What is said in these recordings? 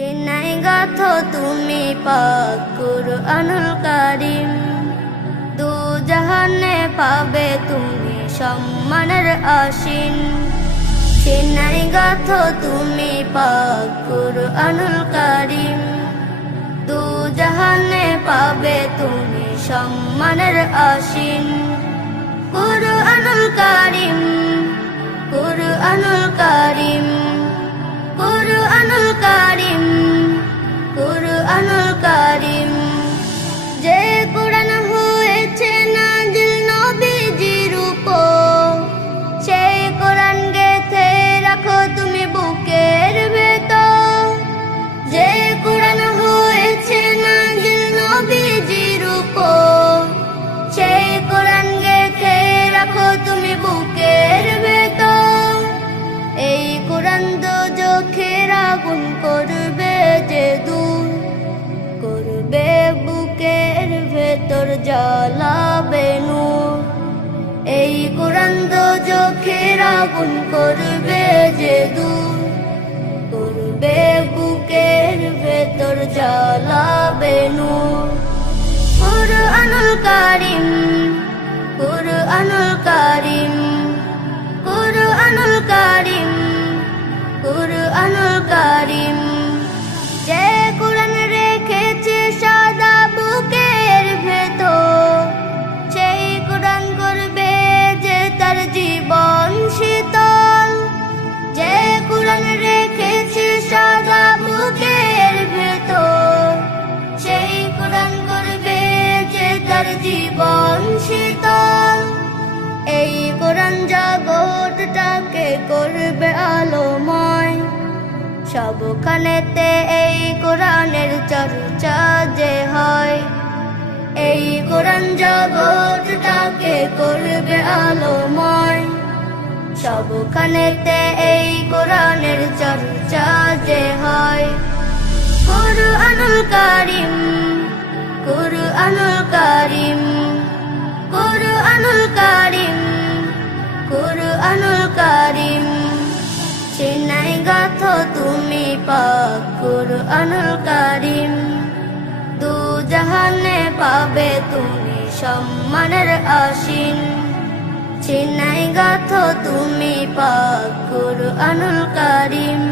Sinai গাথো তুমি পাক কুরআনুল কারীম, দু জাহানে পাবে তুমি সম্মানের আসীন। সিনাই গাথো তুমি পাক কুরআনুল কারীম, দু জাহানে পাবে তুমি সম্মানের আসীন। কুরআনুল কারীম, কুরআনুল কারীম, কুরআনুল কারীম, কুরআনুল কারীম। যে কুরআন হয়েছে নাজিল নবীজির উপর, সেই কুরআন গেথে রাখো তুমি বুকের ভেতর। যে কুরআন হয়েছে নাজিল নবীজির উপর, সেই কুরআন গেথে রাখো তুমি বুকের ভেতর। এই কুরআন দোজখের আগুন করবে যে দূর, করবে বুকের ভেতর জ্বালাবে নূর। এই কুরআন দোজখের আগুন করবে যে দূর, করবে বুকের ভেতর জ্বালাবে নূর। কুরআনুল কারীম, কুরআনুল কারীম, কুরআনুল কারীম, কুরআনুল কারীম। যে কুরআন রেখেছে সাদা বুকের ভেতর, সেই কুরআন করবে যে তার জীবন শীতল। যে কুরআন রেখেছে সাদা বুকের ভেতর, সেই কুরআন করবে যে তার জীবন শীতল। এই কুরআন জগৎটাকে করবে আলোময়, সবখানেতে এই কুরআনের চর্চা যে হয়। এই কুরআন জগৎটাকে করবে আলোময়, সবখানেতে এই কুরআনের চর্চা যে হয়। কুরআনুল কারীম, কুরআনুল কারীম, কুরআনুল কারীম, কুরআনুল কারীম। সিনাই গাথো তুমি পাক কুরআনুল কারীম, দু জাহানে পাবে তুমি সম্মানের আসীন। সিনাই গাথো তুমি পাক কুরআনুল কারীম,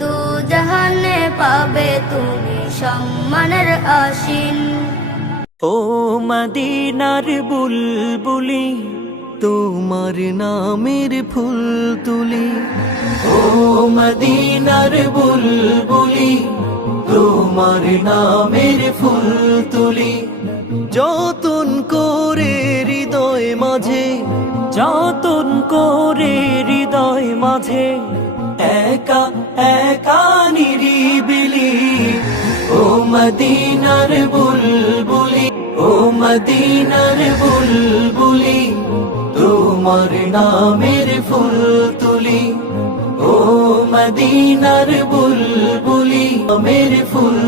দু জাহানে পাবে তুমি সম্মানের আসীন। ও মদিনার বুলবুলি, তোমার নামের ফুল তুলি। ও মদিনার বুলবুলি, তোমার নামের ফুল তুলি। যতন করে হৃদয় মাঝে, যতন করে হৃদয় মাঝে, একা একা নিরিবিলি। ও মদিনার বুলবুলি, ও মদিনার বুলবুলি, তোমার নামের ফুল তুলি। ও মদিনার বুলবুলি, নামের ফুল